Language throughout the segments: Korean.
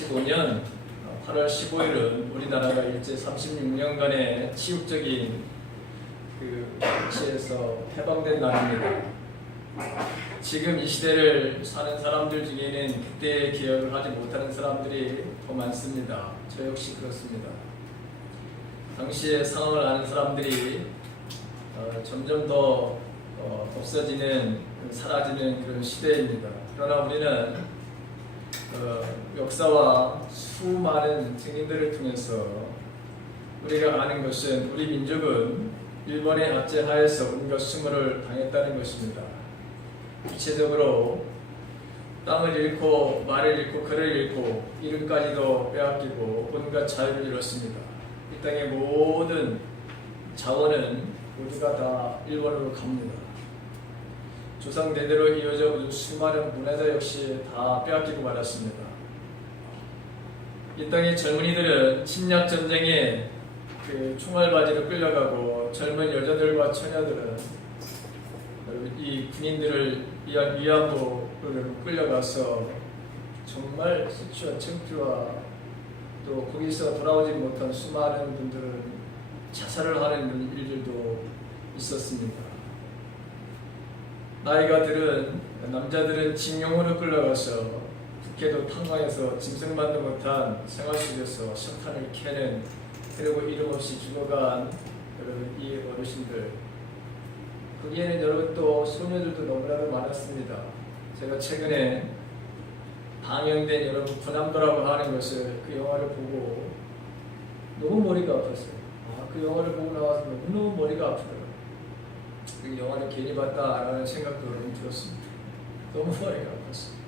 2015년 8월 15일은 우리나라가 일제 36년간의 치욕적인 그 정치에서 해방된 날입니다. 지금 이 시대를 사는 사람들 중에는 그때의 기억을 하지 못하는 사람들이 더 많습니다. 저 역시 그렇습니다. 당시의 상황을 아는 사람들이 점점 더 없어지는, 사라지는 그런 시대입니다. 그러나 우리는 역사와 수많은 증인들을 통해서 우리가 아는 것은 우리 민족은 일본의 압제 하에서 온갖 수모를 당했다는 것입니다. 구체적으로 땅을 잃고 말을 잃고 글을 잃고 이름까지도 빼앗기고 온갖 자유를 잃었습니다. 이 땅의 모든 자원은 모두가 다 일본으로 갑니다. 조상 대대로 이어져 온 수많은 문화재 역시 다 빼앗기고 말았습니다. 이 땅의 젊은이들은 침략 전쟁에 그 총알바지로 끌려가고 젊은 여자들과 처녀들은 이 군인들을 위한 위안부로 끌려가서 정말 수치와 창피와 또 거기서 돌아오지 못한 수많은 분들은 자살을 하는 일들도 있었습니다. 나이가 들은 남자들은 징용으로 끌려가서 북해도 탄광에서 짐승만도 못한 생활 속에서 석탄을 캐는, 그리고 이름 없이 죽어간 여러분 이 어르신들, 거기에는 여러분 또 소녀들도 너무나도 많았습니다. 제가 최근에 방영된 여러분 군함도라고 하는 것을 그 영화를 보고 너무 머리가 아팠어요. 그 영화를 보고 나와서 너무 머리가 아프더라고요. 그 영화를 괜히 봤다라는 생각도 여러분 들었습니다. 너무 머리가 아팠어요.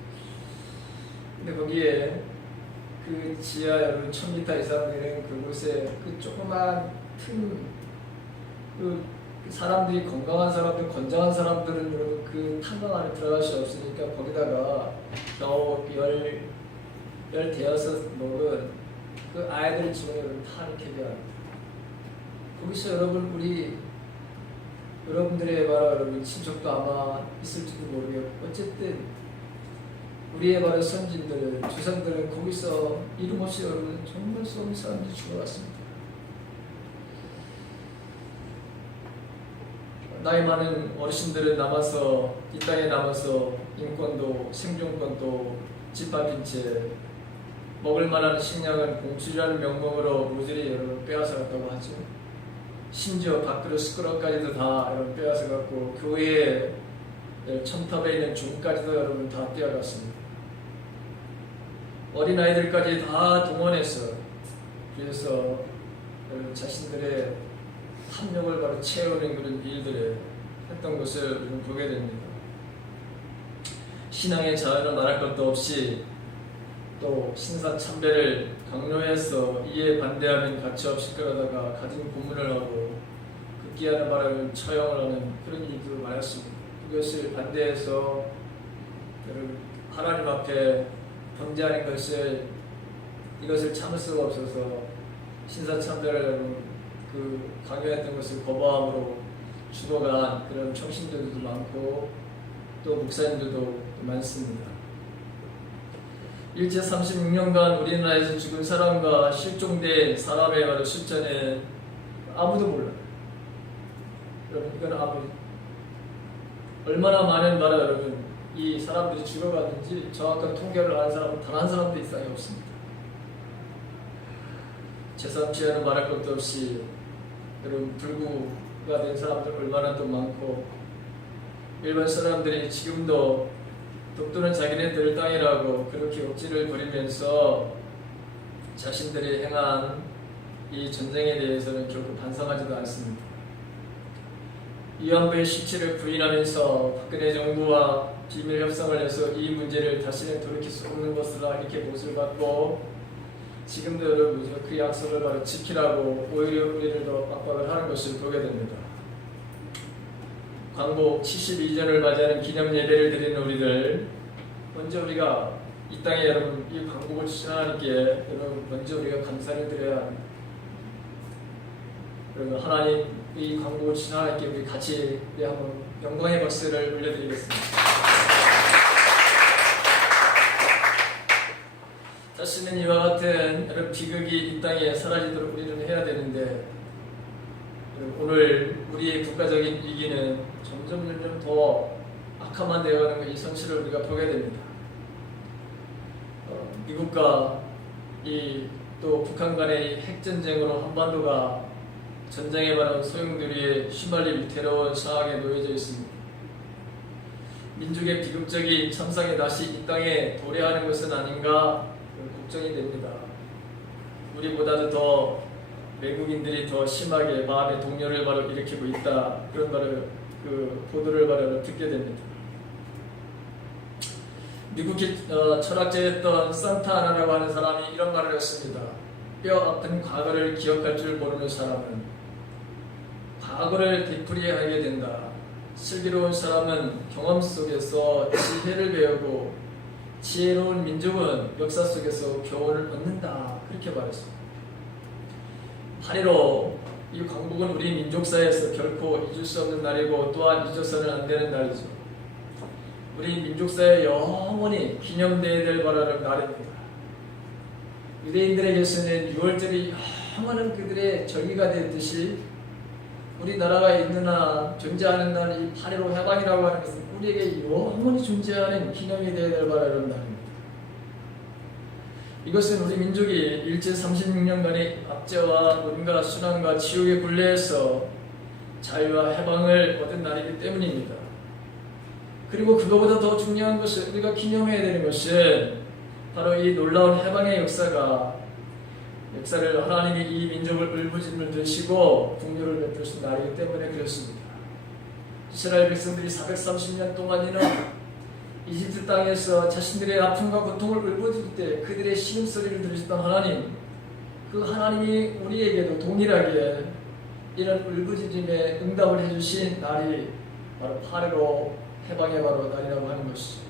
근데 거기에 그 지하 여러분 1000m 이상 되는 그곳에 그 조그만 그 사람들이, 건강한 사람들, 건장한 사람들은 여러분 그 탄광 안에 들어갈 수 없으니까 거기다가 겨우 열 대여섯 먹은 그 아이들 집어넣으면 다 이렇게 합니다. 거기서 여러분 여러분들의 바로 여러분 친척도 아마 있을지도 모르겠고, 어쨌든 우리의 바로 선진들은, 조상들은 거기서 이름 없이 여러분 정말 수많은 사람들이 죽어갔습니다. 나이 많은 어르신들은 남아서 이 땅에 남아서 인권도 생존권도 짓밟힌 채 먹을 만한 식량은 공수라는 명목으로 모조리 여러분 빼앗아 갔다고 하죠. 심지어 밥그릇 숟가락까지도 다 여러분 빼앗아 갔고, 교회에 첨탑에 있는 종까지도 여러분 다 빼앗았습니다. 어린아이들까지 다 동원해서, 그래서 여러분 자신들의 탐욕을 바로 채우는 그런 일들을 했던 것을 우리는 보게 됩니다. 신앙의 자유는 말할 것도 없이 또 신사참배를 강요해서 이에 반대하면 가차없이 끌어다가 가진 고문을 하고 극기하는 바람을 처형을 하는 그런 일도 많았습니다. 이것을 반대해서 여러분 하나님 앞에 범죄하는 것을, 이것을 참을 수가 없어서 신사참배를 그 강요했던 것을 거부함으로 죽어간 그런 청신들도 많고 또 목사님들도 많습니다. 일제 36년간 우리나라에서 죽은 사람과 실종된 사람의 바로 숫자는 아무도 몰라요. 여러분 이건 얼마나 많은 바로 여러분 이 사람들이 죽어갔는지 정확한 통계를 아는 사람은 단 한 사람도 이상이 없습니다. 제3지하는 말할 것도 없이 여러분 불구가 된 사람들 얼마나 또 많고, 일반 사람들이 지금도 독도는 자기네들 땅이라고 그렇게 억지를 부리면서 자신들이 행한 이 전쟁에 대해서는 결코 반성하지도 않습니다. 위안부의 실체를 부인하면서 박근혜 정부와 비밀 협상을 해서 이 문제를 다시는 돌이킬 수 없는 것으로 이렇게 못을 받고, 지금도 여러분 그 약속을 바로 지키라고 오히려 우리를 더 압박을 하는 것을 보게 됩니다. 광복 72주년을 맞이하는 기념 예배를 드리는 우리들, 먼저 우리가 이 땅에 여러분 이 광복을 주신 하나님께 여러분 먼저 우리가 감사를 드려야 합니다. 여러분 하나님 이 광복을 주신 하나님께 우리 같이 한번 영광의 박수를 올려드리겠습니다. 다시는 이와 같은 여러 비극이 이 땅에 사라지도록 우리는 해야 되는데, 오늘 우리의 국가적인 위기는 점점 더 악화만 되어가는 이 현실을 우리가 보게 됩니다. 미국과 또 북한 간의 핵전쟁으로 한반도가 전쟁에 관한 소용돌이에 휘말릴 괴로운 상황에 놓여져 있습니다. 민족의 비극적인 참상이 다시 이 땅에 도래하는 것은 아닌가 걱정이 됩니다. 우리보다도 더 외국인들이 더 심하게 마음의 동요를 바로 일으키고 있다, 그런 바로 그 보도를 바로 듣게 됩니다. 미국 철학자였던 산타아나라고 하는 사람이 이런 말을 했습니다. 뼈 아픈 과거를 기억할 줄 모르는 사람은 과거를 되풀이하게 된다. 슬기로운 사람은 경험 속에서 지혜를 배우고 지혜로운 민족은 역사 속에서 교훈을 얻는다. 그렇게 말했습니다. 8.15 이 광복은 우리 민족사에서 결코 잊을 수 없는 날이고 또한 잊어서는 안 되는 날이죠. 우리 민족사에 영원히 기념되어야 될 바라는 날입니다. 유대인들에게서는 6월절이 영원한 그들의 절기가 되듯이 우리나라가 있는 한 존재하는 날 이 8.15 해방이라고 하는 것은 우리에게 영원히 존재하는 기념이 되어야 될 바라는 날입니다. 이것은 우리 민족이 일제 36년간의 압제와 온갖 순환과 지옥의 굴레에서 자유와 해방을 얻은 날이기 때문입니다. 그리고 그거보다 더 중요한 것은 우리가 기념해야 되는 것은 바로 이 놀라운 해방의 역사를 하나님이 이 민족을 울부짖는 드시고 국류를 베푸신 날이기 때문에 그렇습니다. 이스라엘 백성들이 430년 동안이나 이집트 땅에서 자신들의 아픔과 고통을 울부짖을 때 그들의 신음소리를 들으셨던 하나님, 그 하나님이 우리에게도 동일하게 이런 울부짖음에 응답을 해주신 날이 바로 8.15 해방의 바로 날이라고 하는 것이죠.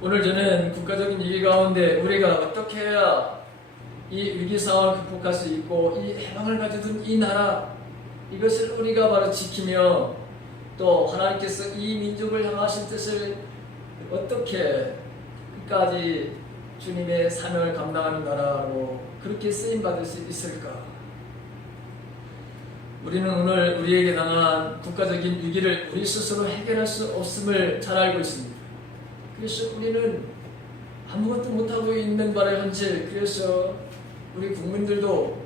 오늘 저는 국가적인 위기 가운데 우리가 어떻게 해야 이 위기 상황을 극복할 수 있고 이 해방을 가져둔 이 나라, 이것을 우리가 바로 지키며 또 하나님께서 이 민족을 향하신 뜻을 어떻게 끝까지 주님의 사명을 감당하는 나라로 그렇게 쓰임받을 수 있을까? 우리는 오늘 우리에게 당한 국가적인 위기를 우리 스스로 해결할 수 없음을 잘 알고 있습니다. 그래서 우리는 아무것도 못하고 있는 바의 현실, 그래서 우리 국민들도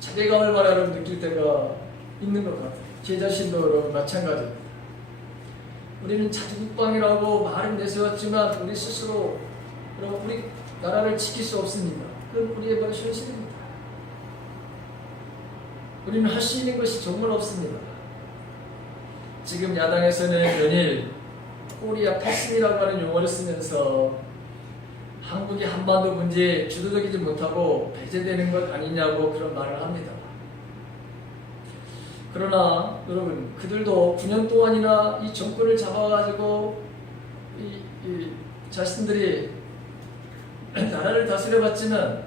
자괴감을 바라로 느낄 때가 있는 것 같아요. 제 자신도 마찬가지입니다. 우리는 자주국방이라고 말은 내세웠지만 우리 스스로 우리 나라를 지킬 수 없습니다. 그건 우리의 바로 현실입니다. 우리는 할 수 있는 것이 정말 없습니다. 지금 야당에서는 연일 코리아 패스미라고 하는 용어를 쓰면서 한국이 한반도 문제에 주도적이지 못하고 배제되는 것 아니냐고 그런 말을 합니다. 그러나 여러분, 그들도 9년 동안이나 이 정권을 잡아가지고 이 자신들이 나라를 다스려봤지만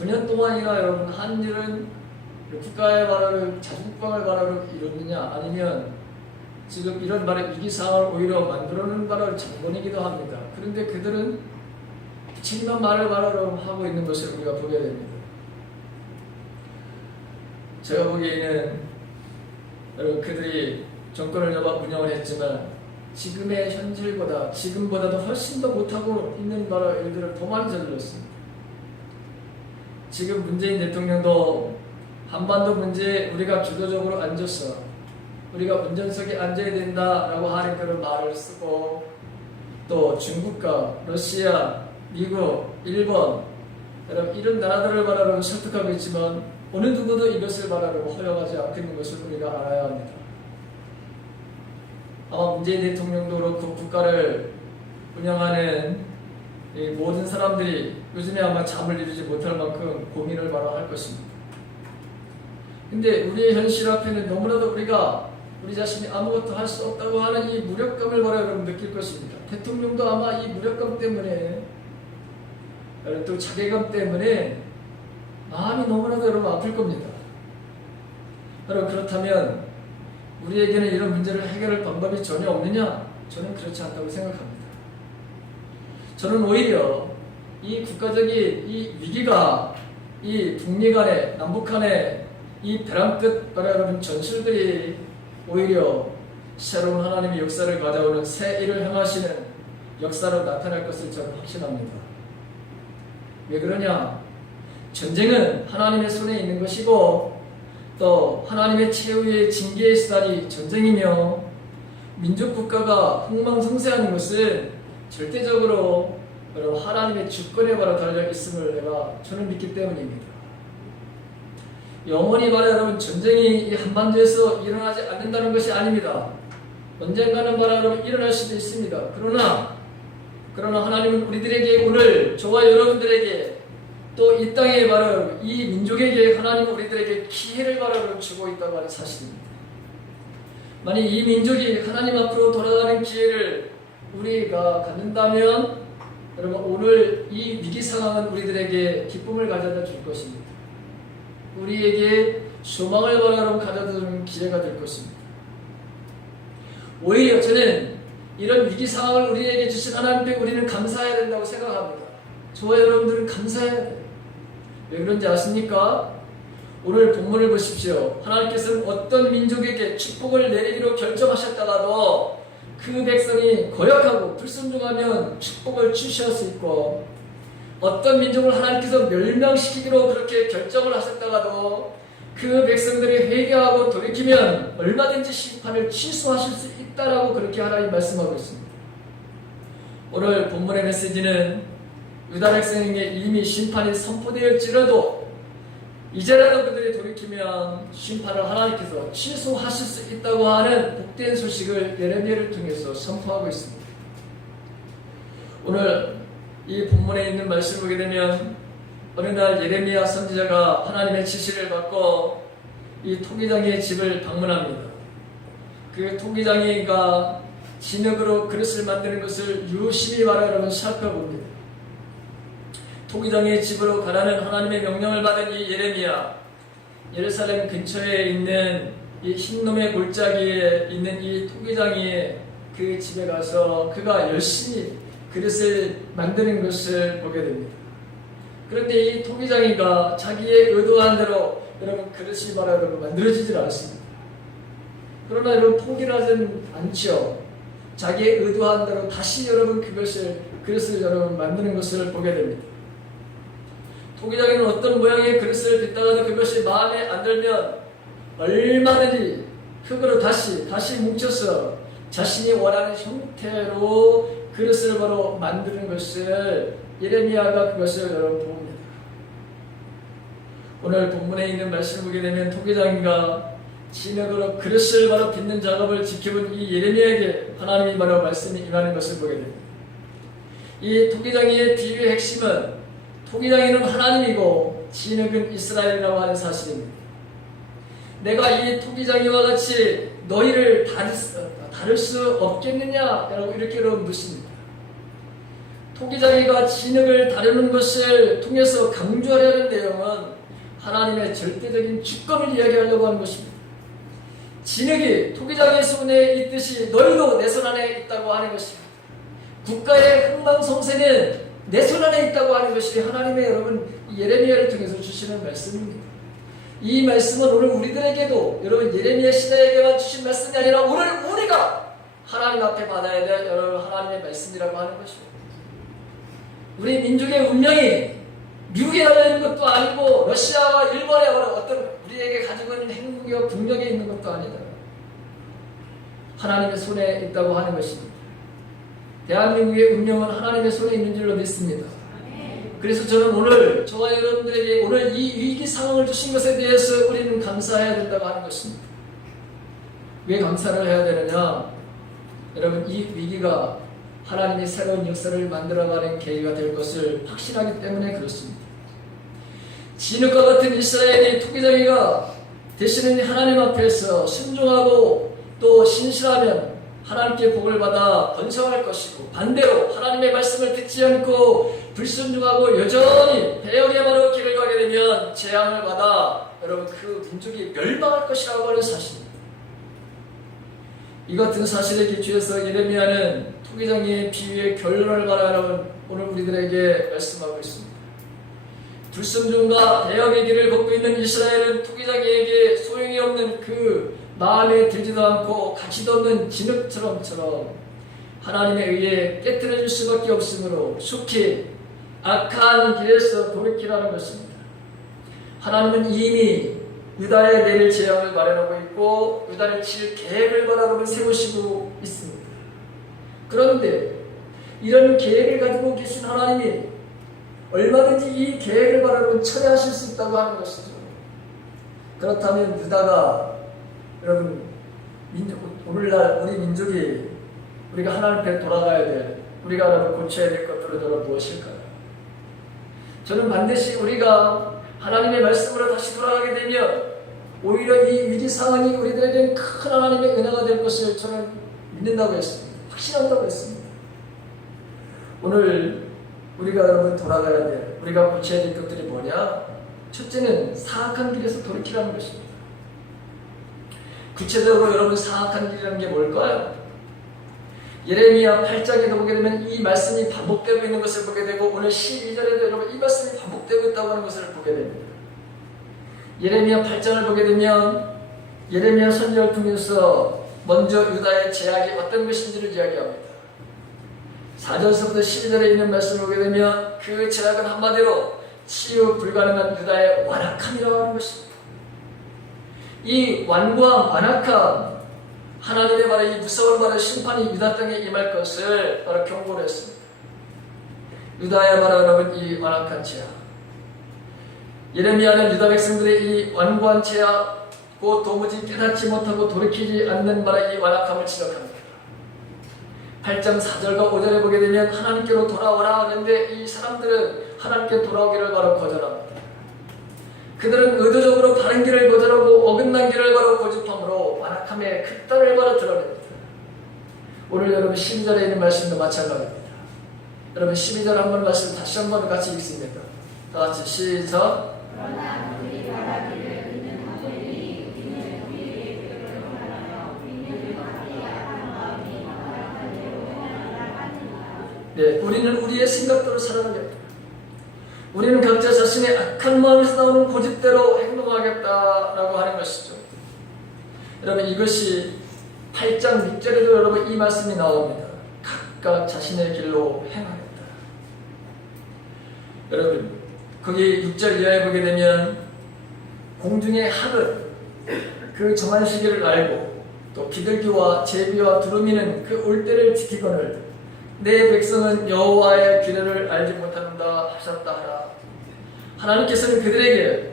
9년 동안이나 여러분 한 일은 국가의 바라를 자주국방을 바라로 이뤘느냐, 아니면 지금 이런 말의 위기 상황을 오히려 만들어놓은 바라를 정권이기도 합니다. 그런데 그들은 부침난 말을 바라로 하고 있는 것을 우리가 보게 됩니다. 제가 보기에는 여러분, 그들이 정권을 잡아 운영을 했지만 지금의 현실보다 지금보다도 훨씬 더 못하고 있는 바라 일들을 더 많이 저질렀습니다. 지금 문재인 대통령도 한반도 문제에 우리가 주도적으로 앉아서 우리가 운전석에 앉아야 된다라고 하는 그런 말을 쓰고, 또 중국과 러시아, 미국, 일본, 여러분 이런 나라들을 바라로 설득하고 있지만 어느 누구도 이것을 바라고 허용하지 않고 있는 것을 우리가 알아야 합니다. 아마 문재인 대통령도 그렇고 국가를 운영하는 이 모든 사람들이 요즘에 아마 잠을 이루지 못할 만큼 고민을 바로 할 것입니다. 근데 우리의 현실 앞에는 너무나도 우리 자신이 아무것도 할 수 없다고 하는 이 무력감을 바로 여러분 느낄 것입니다. 대통령도 아마 이 무력감 때문에, 또 자괴감 때문에 마음이 너무나도 여러분 아플 겁니다. 여러분, 그렇다면 우리에게는 이런 문제를 해결할 방법이 전혀 없느냐? 저는 그렇지 않다고 생각합니다. 저는 오히려 이 국가적인 이 위기가 이 북미 간에 남북 간에 이 벼랑 끝 바라보는 전술들이 오히려 새로운 하나님의 역사를 가져오는 새 일을 행하시는 역사로 나타날 것을 저는 확신합니다. 왜 그러냐? 전쟁은 하나님의 손에 있는 것이고 또 하나님의 최후의 징계의 수단이 전쟁이며 민족 국가가 흥망성쇠하는 것은 절대적으로 여러분 하나님의 주권에 바로 달려 있음을 저는 믿기 때문입니다. 영원히 바로 여러분 전쟁이 이 한반도에서 일어나지 않는다는 것이 아닙니다. 언젠가는 바로 여러분 일어날 수도 있습니다. 그러나 하나님은 우리들에게 오늘 저와 여러분들에게 또 이 땅에 바로 이 민족에게 하나님은 우리들에게 기회를 바로 주고 있다고 하는 사실입니다. 만약 이 민족이 하나님 앞으로 돌아가는 기회를 우리가 갖는다면 여러분 오늘 이 위기 상황은 우리들에게 기쁨을 가져다 줄 것입니다. 우리에게 소망을 바로 가져다 주는 기회가 될 것입니다. 오히려 저는 이런 위기 상황을 우리에게 주신 하나님께 우리는 감사해야 된다고 생각합니다. 저와 여러분들은 감사해야 돼요. 왜 그런지 아십니까? 오늘 본문을 보십시오. 하나님께서는 어떤 민족에게 축복을 내리기로 결정하셨다가도 그 백성이 거역하고 불순종하면 축복을 취소할 수 있고, 어떤 민족을 하나님께서 멸망시키기로 그렇게 결정을 하셨다가도 그 백성들이 회개하고 돌이키면 얼마든지 심판을 취소하실 수 있다라고 그렇게 하나님 말씀하고 있습니다. 오늘 본문의 메시지는 유다 백성에게 이미 심판이 선포되었지라도 이제라도 그들이 돌이키면 심판을 하나님께서 취소하실 수 있다고 하는 복된 소식을 예레미야를 통해서 선포하고 있습니다. 오늘 이 본문에 있는 말씀을 보게 되면 어느 날 예레미야 선지자가 하나님의 지시를 받고 이 토기장이의 집을 방문합니다. 그 토기장이가 진흙으로 그릇을 만드는 것을 유심히 여러분 살펴봅니다. 토기장이의 집으로 가라는 하나님의 명령을 받은 이 예레미야, 예루살렘 근처에 있는 이 흰놈의 골짜기에 있는 이 토기장이의 그 집에 가서 그가 열심히 그릇을 만드는 것을 보게 됩니다. 그런데 이 토기장이가 자기의 의도한 대로 여러분 그릇이 여러분 만들어지질 않습니다. 그러나 여러분 포기하지는 않죠. 자기의 의도한 대로 다시 여러분 그릇을 여러분 만드는 것을 보게 됩니다. 토기장이는 어떤 모양의 그릇을 빚다가도 그것이 마음에 안 들면 얼마든지 흙으로 다시 뭉쳐서 자신이 원하는 형태로 그릇을 바로 만드는 것을 예레미야가 그것을 여러분 봅니다. 오늘 본문에 있는 말씀을 보게 되면 토기장이가 진흙으로 그릇을 바로 빚는 작업을 지켜본 이 예레미야에게 하나님이 바로 말씀이 임하는 것을 보게 됩니다. 이 토기장이의 비유의 핵심은 토기장이는 하나님이고 진흙은 이스라엘이라고 하는 사실입니다. 내가 이 토기장이와 같이 너희를 다룰 수 없겠느냐라고 이렇게 묻습니다. 토기장이가 진흙을 다루는 것을 통해서 강조하려는 내용은 하나님의 절대적인 주권을 이야기하려고 하는 것입니다. 진흙이 토기장의 손에 있듯이 너희도 내 손 안에 있다고 하는 것입니다. 국가의 흥망성쇠는 내 손 안에 있다고 하는 것이 하나님의 여러분 예레미야를 통해서 주시는 말씀입니다. 이 말씀은 오늘 우리들에게도 여러분 예레미야 시대에게만 주신 말씀이 아니라 오늘 우리가 하나님 앞에 받아야 될 여러분 하나님의 말씀이라고 하는 것입니다. 우리 민족의 운명이 미국에 달려있는 것도 아니고 러시아와 일본의 어떤 우리에게 가지고 있는 행복이와 국력에 있는 것도 아니다. 하나님의 손에 있다고 하는 것입니다. 대한민국의 운명은 하나님의 손에 있는 줄로 믿습니다. 그래서 저는 오늘 저와 여러분들에게 오늘 이 위기 상황을 주신 것에 대해서 우리는 감사해야 된다고 하는 것입니다. 왜 감사를 해야 되느냐? 여러분 이 위기가 하나님의 새로운 역사를 만들어가는 계기가 될 것을 확신하기 때문에 그렇습니다. 진흙과 같은 이스라엘이 토기장이가 대신에 하나님 앞에서 순종하고 또 신실하면 하나님께 복을 받아 번성할 것이고, 반대로 하나님의 말씀을 듣지 않고 불순종하고 여전히 배역의 바로 길을 가게 되면 재앙을 받아 여러분 그 민족이 멸망할 것이라고 하는 사실입니다. 이 같은 사실에 기초해서 예레미야는 토기장의 비유의 결론을 말하는 오늘 우리들에게 말씀하고 있습니다. 불순종과 대역의 길을 걷고 있는 이스라엘은 토기장이에게 소용이 없는 그 마음에 들지도 않고 가치도 없는 진흙처럼 하나님에 의해 깨뜨려질 수밖에 없으므로 속히 악한 길에서 돌이키라는 것입니다. 하나님은 이미 유다에 내릴 재앙을 마련하고 있고 유다를 칠 계획을 바라보고 세우시고 있습니다. 그런데 이런 계획을 가지고 계신 하나님이 얼마든지 이 계획을 바라보고 처리하실 수 있다고 하는 것이죠. 그렇다면 유다가 여러분 오늘날 우리 민족이 우리가 하나님 앞에 돌아가야 될 우리가 고쳐야 될 것들은 무엇일까요? 저는 반드시 우리가 하나님의 말씀으로 다시 돌아가게 되면 오히려 이 위기 상황이 우리들에게는 큰 하나님의 은혜가 될 것을 저는 믿는다고 했습니다. 확신한다고 했습니다. 오늘 우리가 여러분 돌아가야 될 우리가 고쳐야 될 것들이 뭐냐? 첫째는 사악한 길에서 돌이키라는 것입니다. 구체적으로 여러분 사악한 길이라는 게 뭘까요? 예레미야 8장에도 보게 되면 이 말씀이 반복되고 있는 것을 보게 되고 오늘 12절에도 여러분 이 말씀이 반복되고 있다고 하는 것을 보게 됩니다. 예레미야 8장을 보게 되면 예레미야 선지자를 통해서 먼저 유다의 제약이 어떤 것인지를 이야기합니다. 4절서부터 12절에 있는 말씀을 보게 되면 그 제약은 한마디로 치유 불가능한 유다의 완악함이라고 하는 것입니다. 이 완고함, 완악함, 하나님의 바로 이 무서운 바로 심판이 유다 땅에 임할 것을 바로 경고를 했습니다. 유다의 바로 여러분 이 완악한 죄악. 예레미야는 유다 백성들의 이 완고한 죄악, 곧 도무지 깨닫지 못하고 돌이키지 않는 바로 이 완악함을 지적합니다. 8장 4절과 5절에 보게 되면 하나님께로 돌아오라 하는데 이 사람들은 하나님께 돌아오기를 바로 거절합니다. 그들은 의도적으로 바른 길을 거절하고 어긋난 길을 바로 고집함으로 완악함의 극단을 바로 드러냅니다. 오늘 여러분 12절에 있는 말씀도 마찬가지입니다. 여러분 12절 한번 말씀 다시 한번 같이 읽습니다. 다 같이 시작. 네, 우리는 우리의 생각대로 살아가겠다. 우리는 각자 자신의 악한 마음에서 나오는 고집대로 행동하겠다라고 하는 것이죠. 여러분 이것이 8장 6절에도 여러분 이 말씀이 나옵니다. 각각 자신의 길로 행하겠다. 여러분 거기 6절 이하에 보게 되면 공중의 학은 그 정한 시기를 알고 또 비둘기와 제비와 두루미는 그 올 때를 지키거늘 내 백성은 여호와의 규례를 알지 못한다 하셨다 하라. 하나님께서는 그들에게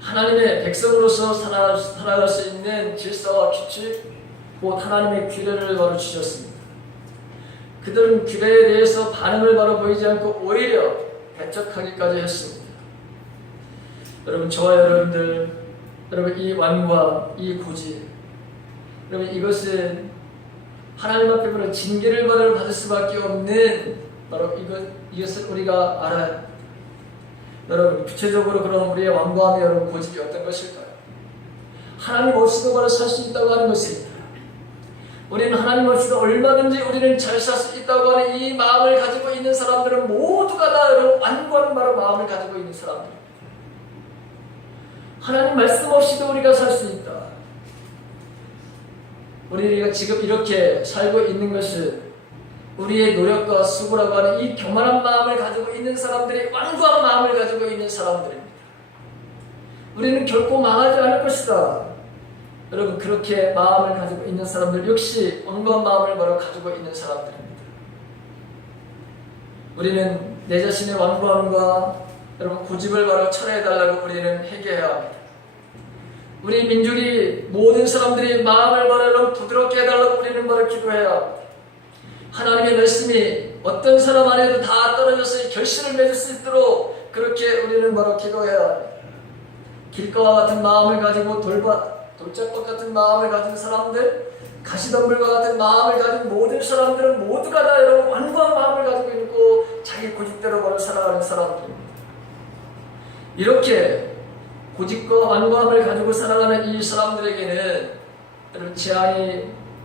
하나님의 백성으로서 살아갈 수 있는 질서와 규칙, 곧 하나님의 규례를 바로 주셨습니다. 그들은 규례에 대해서 반응을 바로 보이지 않고 오히려 배척하기까지 했습니다. 여러분 저와 여러분들, 여러분 이 완과 이 고집, 여러분 이것은 하나님 앞에 바로 징계를 받을 수밖에 없는 바로 이것을 우리가 알아야 합니다. 여러분 구체적으로 그럼 우리의 완고함이 여러분 고집이 어떤 것일까요? 하나님 없이도 바로 살 수 있다고 하는 것입니다. 우리는 하나님 없이도 얼마든지 우리는 잘 살 수 있다고 하는 이 마음을 가지고 있는 사람들은 모두가 다 여러분 완고한 바로 마음을 가지고 있는 사람들입니다. 하나님 말씀 없이도 우리가 살 수 있다. 우리가 지금 이렇게 살고 있는 것은 우리의 노력과 수고라고 하는 이 교만한 마음을 가지고 있는 사람들이 완고한 마음을 가지고 있는 사람들입니다. 우리는 결코 망하지 않을 것이다. 여러분 그렇게 마음을 가지고 있는 사람들 역시 완고한 마음을 바로 가지고 있는 사람들입니다. 우리는 내 자신의 완고함과 여러분 고집을 바로 철회해달라고 우리는 회개해야 합니다. 우리 민족이 모든 사람들이 마음을 바로 부드럽게 해달라고 우리는 바로 기도해야 합니다. 하나님의 말씀이 어떤 사람 안에도 다 떨어져서 결실을 맺을 수 있도록 그렇게 우리는 바로 기도해야 합니다. 길가와 같은 마음을 가지고 돌짝밭 같은 마음을 가진 사람들, 가시덤불과 같은 마음을 가진 모든 사람들은 모두가 다 여러분 완고한 마음을 가지고 있고 자기 고집대로 바로 살아가는 사람들입니다. 이렇게 고집과 완고함을 가지고 살아가는 이 사람들에게는 여러분 재앙이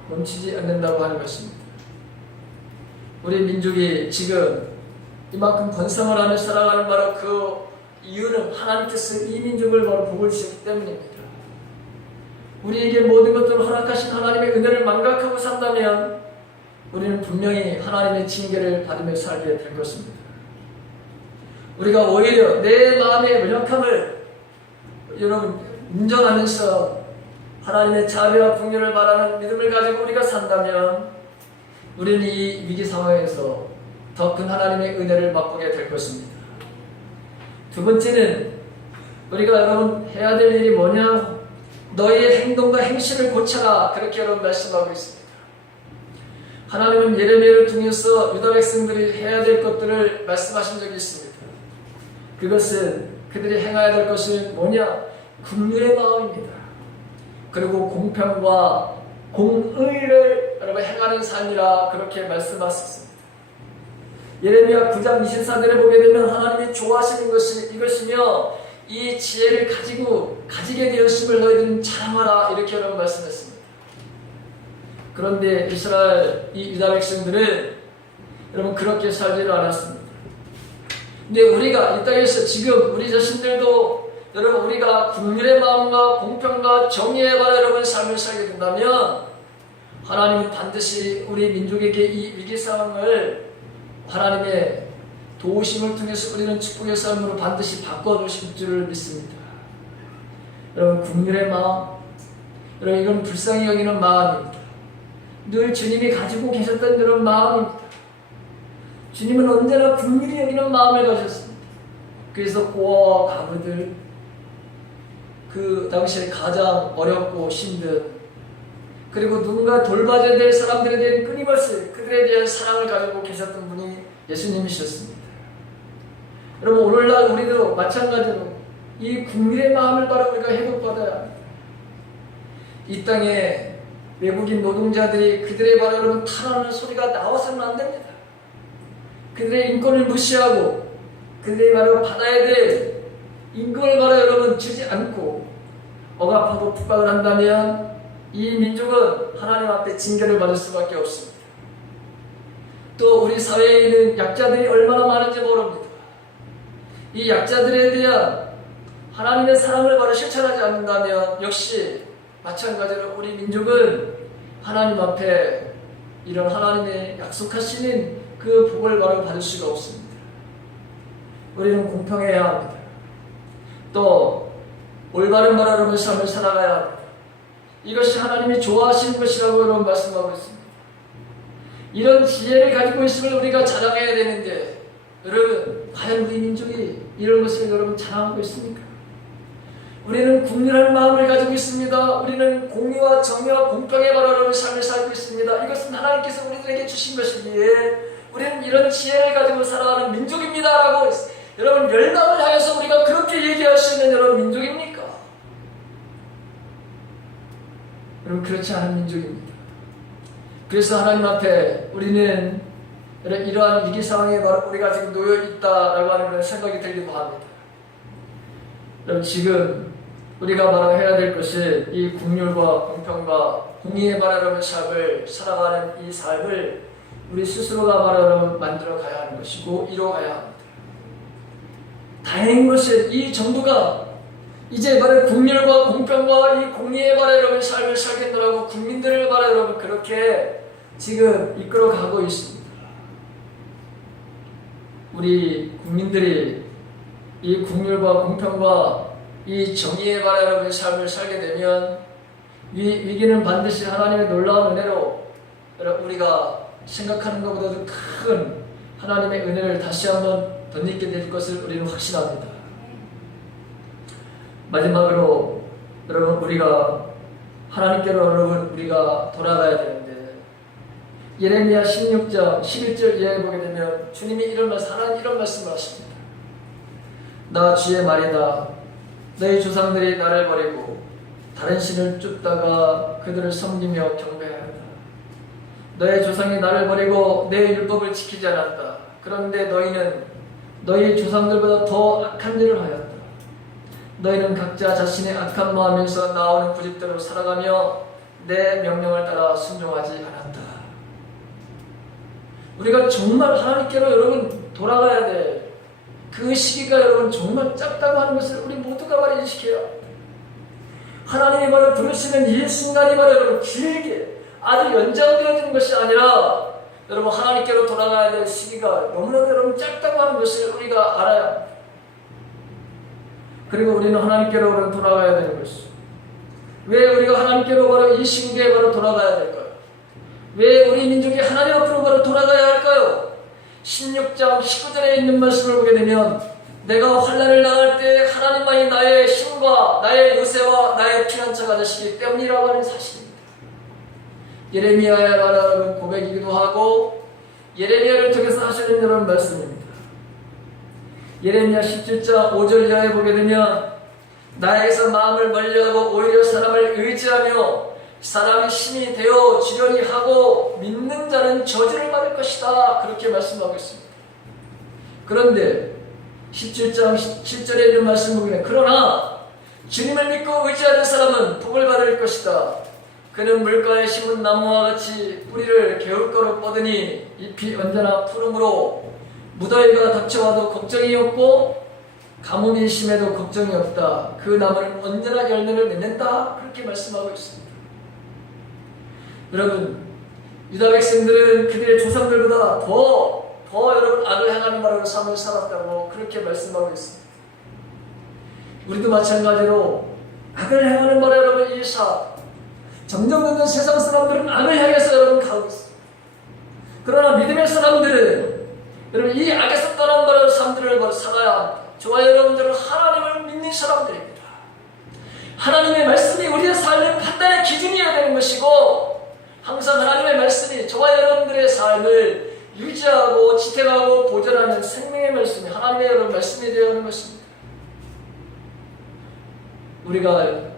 멈추지 않는다고 하는 것입니다. 우리 민족이 지금 이만큼 번성을 하며 살아가는 바로 그 이유는 하나님께서 이 민족을 바로 복을 주셨기 때문입니다. 우리에게 모든 것들을 허락하신 하나님의 은혜를 망각하고 산다면 우리는 분명히 하나님의 징계를 받으며 살게 될 것입니다. 우리가 오히려 내 마음의 연약함을 여러분 인정하면서 하나님의 자비와 긍휼을 바라는 믿음을 가지고 우리가 산다면 우리는 이 위기 상황에서 더 큰 하나님의 은혜를 맛보게 될 것입니다. 두 번째는 우리가 여러분 해야 될 일이 뭐냐? 너희의 행동과 행실을 고쳐라. 그렇게 여러분 말씀하고 있습니다. 하나님은 예레미야를 통해서 유다 백성들이 해야 될 것들을 말씀하신 적이 있습니다. 그것은 그들이 행해야 될 것은 뭐냐? 긍휼의 마음입니다. 그리고 공평과 공의를 여러분 행하는 삶이라 그렇게 말씀하셨습니다. 예레미야 9장 24절에 보게 되면 하나님이 좋아하시는 것이 이것이며 이 지혜를 가지게 되었음을 너희들은 자랑하라 이렇게 여러분 말씀했습니다. 그런데 이스라엘 이 유다 백성들은 여러분 그렇게 살지를 않았습니다. 근데 우리가 이 땅에서 지금 우리 자신들도 여러분 우리가 긍휼의 마음과 공평과 정의에 관한 여러분 삶을 살게 된다면 하나님은 반드시 우리 민족에게 이 위기 상황을 하나님의 도우심을 통해서 우리는 축복의 삶으로 반드시 바꿔주실 줄을 믿습니다. 여러분 긍휼의 마음, 여러분 이건 불쌍히 여기는 마음입니다. 늘 주님이 가지고 계셨던 그런 마음입니다. 주님은 언제나 긍휼히 여기는 마음을 가졌습니다. 그래서 고아와 가부들, 그 당시에 가장 어렵고 힘든 그리고 누군가 돌봐줘야 될 사람들에 대한 끊임없이 그들에 대한 사랑을 가지고 계셨던 분이 예수님이셨습니다. 여러분 오늘날 우리도 마찬가지로 이 긍휼의 마음을 바로 우리가 회복받아야 합니다. 이 땅에 외국인 노동자들이 그들의 바로 여러분 탄원하는 소리가 나와서는 안 됩니다. 그들의 인권을 무시하고 그들의 바로 받아야 될 인권을 바로 여러분 주지 않고 억압하고 북박을 한다면 이 민족은 하나님 앞에 징계를 받을 수밖에 없습니다. 또 우리 사회에 있는 약자들이 얼마나 많은지 모릅니다. 이 약자들에 대한 하나님의 사랑을 바로 실천하지 않는다면 역시 마찬가지로 우리 민족은 하나님 앞에 이런 하나님의 약속하시는 그 복을 바로 받을 수가 없습니다. 우리는 공평해야 합니다. 또 올바른 바라는 삶을 살아가야 합니다. 이것이 하나님이 좋아하시는 것이라고 여러분 말씀하고 있습니다. 이런 지혜를 가지고 있음을 우리가 자랑해야 되는데 여러분 과연 우리 민족이 이런 것을 여러분 자랑하고 있습니까? 우리는 국민할 마음을 가지고 있습니다. 우리는 공의와 정의와 공평의 바라는 삶을 살고 있습니다. 이것은 하나님께서 우리들에게 주신 것이기에 우리는 이런 지혜를 가지고 살아가는 민족입니다 라고 여러분 멸망을 하여서 우리가 그렇게 얘기할 수 있는 여러분 민족입니까? 여러분 그렇지 않은 민족입니다. 그래서 하나님 앞에 우리는 이러한 위기 상황에 바로 우리가 지금 놓여 있다라고 하는 그런 생각이 들기도 합니다. 여러분 지금 우리가 바로 해야 될 것은 이 긍휼과 공평과 공의에 바라는 삶을 살아가는 이 삶을 우리 스스로가 바로 만들어 가야 하는 것이고 이뤄가야 합니다. 다행인 것은 이 정부가 이제 바로 긍휼과 공평과 이 공의에 바라는 삶을 살겠느라고 국민들을 바라 여러분 그렇게 지금 이끌어가고 있습니다. 우리 국민들이 이 긍휼과 공평과 이 정의에 바라는 삶을 살게 되면 위기는 반드시 하나님의 놀라운 은혜로 우리가 생각하는 것보다도 큰 하나님의 은혜를 다시 한번 덧입게 될 것을 우리는 확신합니다. 마지막으로 여러분 우리가 하나님께로 여러분 우리가 돌아가야 되는데 예레미야 16장 11절 이하에 보게 되면 주님이 하나님 이런 말씀을 하십니다. 나 주의 말이다. 너희 조상들이 나를 버리고 다른 신을 쫓다가 그들을 섬기며 경배하였다. 너희 조상이 나를 버리고 내 율법을 지키지 않았다. 그런데 너희는 너희 조상들보다 더 악한 일을 하였다. 너희는 각자 자신의 악한 마음에서 나오는 고집대로 살아가며 내 명령을 따라 순종하지 않았다. 우리가 정말 하나님께로 여러분 돌아가야 돼. 그 시기가 여러분 정말 짧다고 하는 것을 우리 모두가 바로 인식해야 합니다. 하나님이 바로 부르시는 이 순간이 바로 여러분 길게 아주 연장되어지는 것이 아니라 여러분 하나님께로 돌아가야 될 시기가 너무나도 여러분 짧다고 하는 것을 우리가 알아야 합니다. 그리고 우리는 하나님께로 돌아가야 되는 것이죠. 왜 우리가 하나님께로 바로 이 시국에 바로 돌아가야 될까요? 왜 우리 민족이 하나님 앞으로 바로 돌아가야 할까요? 16장 19절에 있는 말씀을 보게 되면 내가 환난을 당할 때 하나님만이 나의 힘과 나의 요새와 나의 피난처가 되시기 때문이라고 하는 사실입니다. 예레미야의 말하는 고백이기도 하고 예레미야를 통해서 하시는 이런 말씀입니다. 예레미야 17장 5절 이하에 보게 되면 나에게서 마음을 멀리하고 오히려 사람을 의지하며 사람이 힘이 되어 지련히 하고 믿는 자는 저주를 받을 것이다. 그렇게 말씀하고 있습니다. 그런데 17장 7절에 있는 말씀 보면 그러나 주님을 믿고 의지하는 사람은 복을 받을 것이다. 그는 물가에 심은 나무와 같이 뿌리를 개울가로 뻗으니 잎이 언제나 푸르므로 무더위가 닥쳐와도 걱정이 없고 가뭄이 심해도 걱정이 없다. 그 나무는 언제나 열매를 맺는다. 그렇게 말씀하고 있습니다. 여러분, 유다 백성들은 그들의 조상들보다 더 여러분 악을 행하는 바로 삶을 살았다고 그렇게 말씀하고 있습니다. 우리도 마찬가지로 악을 행하는 바로 여러분 이 삶, 정정되는 세상 사람들은 악을 향해서 여러분 가고 있습니다. 그러나 믿음의 사람들은 여러분 이 악에서 떠난 바로 삶들을 바로 살아야 합니다. 저와 여러분들은 하나님을 믿는 사람들입니다. 하나님의 말씀이 우리의 삶의 판단의 기준이어야 되는 것이고 항상 하나님의 말씀이 저와 여러분들의 삶을 유지하고 지탱하고 보존하는 생명의 말씀이 하나님의 여러분 말씀이 되어야 하는 것입니다. 우리가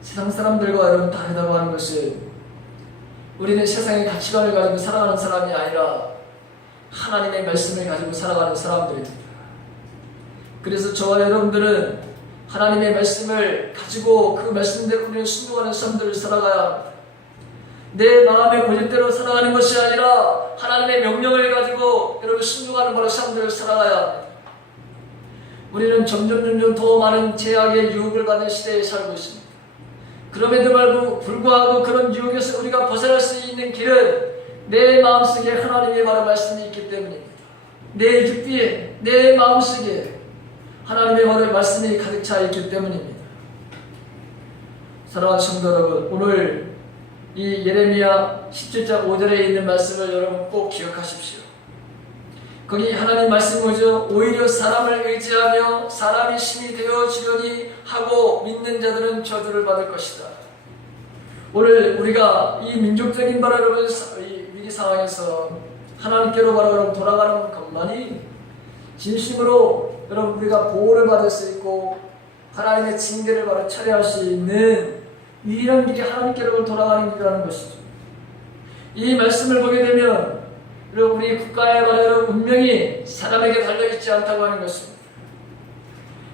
세상 사람들과 여러분 다르다고 하는 것은 우리는 세상의 가치관을 가지고 살아가는 사람이 아니라 하나님의 말씀을 가지고 살아가는 사람들입니다. 그래서 저와 여러분들은 하나님의 말씀을 가지고 그 말씀대로 우리는 순종하는 삶들을 살아가야 합니다. 내 마음의 고집대로 살아가는 것이 아니라 하나님의 명령을 가지고 여러분 순종하는 바로 삶들을 살아가야 합니다. 우리는 점점 더 많은 제약의 유혹을 받는 시대에 살고 있습니다. 그럼에도 불구하고 그런 유혹에서 우리가 벗어날 수 있는 길은 내 마음속에 하나님의 바로 말씀이 있기 때문입니다. 내 깊이에 내 마음속에 하나님의 바로 말씀이 가득 차 있기 때문입니다. 사랑하는 성도 여러분, 오늘 이 예레미야 17장 5절에 있는 말씀을 여러분 꼭 기억하십시오. 거기 하나님 말씀 뭐죠? 오히려 사람을 의지하며 사람이 힘이 되어지려니 하고 믿는 자들은 저주를 받을 것이다. 오늘 우리가 이 민족적인 바로 여러분 이 위기 상황에서 하나님께로 바로 여러분 돌아가는 것만이 진심으로 여러분 우리가 보호를 받을 수 있고 하나님의 징계를 바로 처리할 수 있는 유일한 길이 하나님께로 돌아가는 길이라는 것이죠. 이 말씀을 보게 되면 여러분 우리 국가의 바로 운명이 사람에게 달려있지 않다고 하는 것입니다.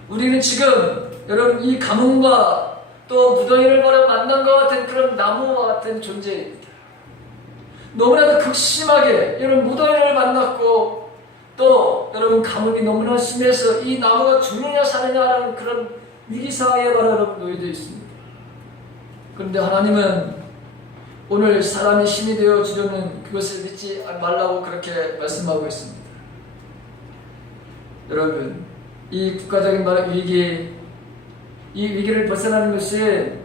우리는 지금 여러분 이 가뭄과 또 무더위를 바로 만난 것 같은 그런 나무와 같은 존재입니다. 너무나도 극심하게 여러분 무더위를 만났고 또 여러분 가뭄이 너무나 심해서 이 나무가 죽느냐 사느냐라는 그런 위기 상황에 바로 여러분 놓여져 있습니다. 그런데 하나님은 오늘 사람이 힘이 되어지려는 그것을 믿지 말라고 그렇게 말씀하고 있습니다. 여러분, 이 국가적인 위기, 이 위기를 벗어나는 것은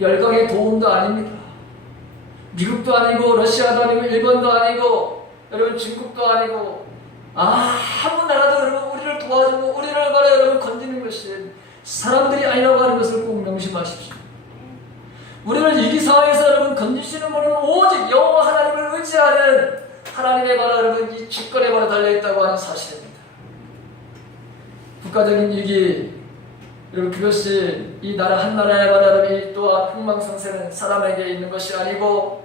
열강의 도움도 아닙니다. 미국도 아니고 러시아도 아니고 일본도 아니고 여러분 중국도 아니고 아무 나라도 여러분 우리를 도와주고 우리를 바로 여러분 건지는 것은 사람들이 아니라고 하는 것을 꼭 명심하십시오. 우리를 위기 상황에서 여러분 건지시는 분은 오직 여호와 하나님을 의지하는 하나님의 바로 여러분 이 주권에 바로 달려있다고 하는 사실입니다. 국가적인 위기 여러분 그것이 이 나라 한 나라의 바로 여러분 이 또한 흥망성쇠는 사람에게 있는 것이 아니고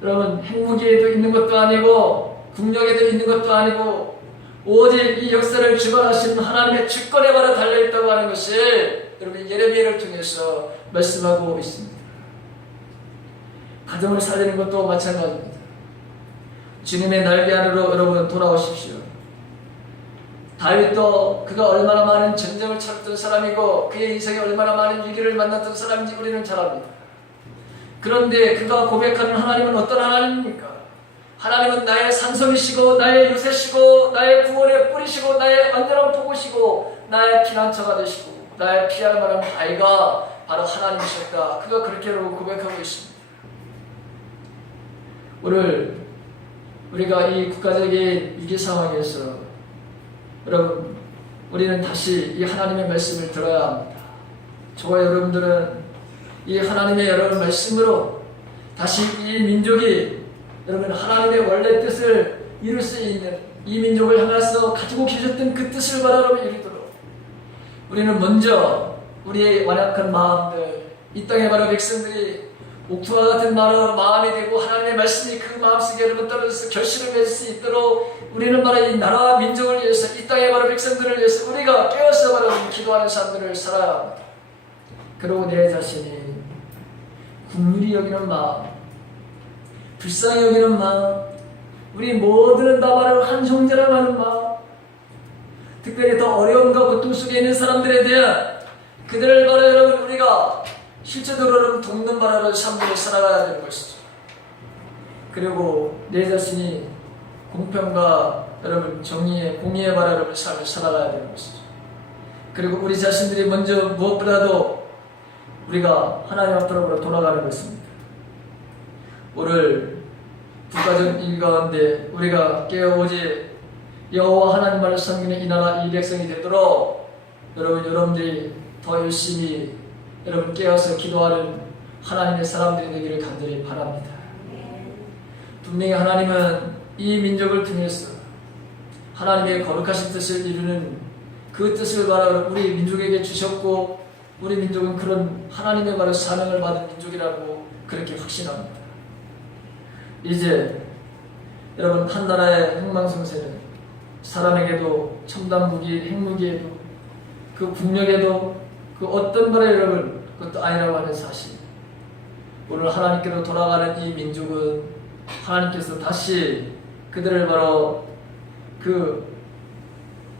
여러분 핵무기에도 있는 것도 아니고 국력에도 있는 것도 아니고 오직 이 역사를 주관하시는 하나님의 주권에 바로 달려있다고 하는 것이 여러분 예레미야를 통해서 말씀하고 있습니다. 가정을 살리는 것도 마찬가지입니다. 주님의 날개 아래로 여러분 돌아오십시오. 다윗도 그가 얼마나 많은 전쟁을 치렀던 사람이고 그의 인생에 얼마나 많은 위기를 만났던 사람인지 우리는 잘 압니다. 그런데 그가 고백하는 하나님은 어떤 하나님입니까? 하나님은 나의 산성이시고 나의 요새시고 나의 구원의 뿌리시고 나의 완전한 보고시고 나의 피난처가 되시고 나의 피할 만한 바위가 바로 하나님이셨다. 그가 그렇게 고백하고 있습니다. 오늘 우리가 이 국가적인 위기 상황에서 여러분 우리는 다시 이 하나님의 말씀을 들어야 합니다. 저와 여러분들은 이 하나님의 여러분 말씀으로 다시 이 민족이 여러분 하나님의 원래 뜻을 이룰 수 있는 이 민족을 향해서 가지고 계셨던 그 뜻을 바라로 이루도록 우리는 먼저 우리의 완악한 마음들 이 땅의 바로 백성들이 옥토와 같은 마음이 되고 하나님의 말씀이 그 마음속에 여러분 떨어져서 결실을 맺을 수 있도록 우리는 바로 이 나라와 민족을 위해서 이 땅의 바로 백성들을 위해서 우리가 깨어서 바로 기도하는 사람들을 살아야 합니다. 그리고 내 자신이 국률이 여기는 마음, 불쌍히 여기는 마음, 우리 모두는 다 바로 한 형제라고 하는 마음, 특별히 더 어려움과 고통 속에 있는 사람들에 대한 그들을 바로 여러분 우리가 실제적으로 여러분 돕는 바라를 삶으로 살아가야 되는 것이죠. 그리고 내 자신이 공평과 여러분 정의의 공의의 바라를 삶을 살아가야 되는 것이죠. 그리고 우리 자신들이 먼저 무엇보다도 우리가 하나님 앞으로 돌아가는 것입니다. 오늘 국가적 일 가운데 우리가 깨어오지 여호와 하나님만을 섬기는 이 나라 이 백성이 되도록 여러분들이 더 열심히 여러분 깨어서 기도하는 하나님의 사람들이 되기를 간절히 바랍니다. 분명히 하나님은 이 민족을 통해서 하나님의 거룩하신 뜻을 이루는 그 뜻을 바로 우리 민족에게 주셨고 우리 민족은 그런 하나님의 바로 사명을 받은 민족이라고 그렇게 확신합니다. 이제 여러분 한 나라의 흥망성쇠는 사람에게도 첨단 무기, 핵무기에도 그 국력에도 그 어떤 거래 여러분 그것도 아니라고 하는 사실. 오늘 하나님께로 돌아가는 이 민족은 하나님께서 다시 그들을 바로 그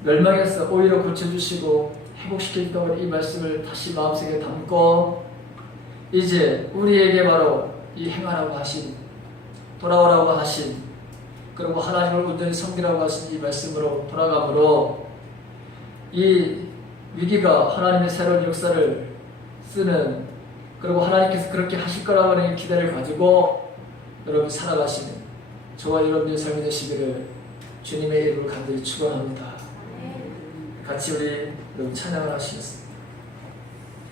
멸망에서 오히려 고쳐주시고 회복시키겠다고 이 말씀을 다시 마음속에 담고 이제 우리에게 바로 이 행하라고 하신 돌아오라고 하신 그리고 하나님을 온전히 섬기라고 하신 이 말씀으로 돌아가므로 이 위기가 하나님의 새로운 역사를 쓰는 그리고 하나님께서 그렇게 하실 거라고 하는 기대를 가지고 여러분 살아가시는 저와 여러분들의 삶이 되시기를 주님의 이름으로 간절히 축원합니다. 같이 우리 여러분 찬양을 하시겠습니다.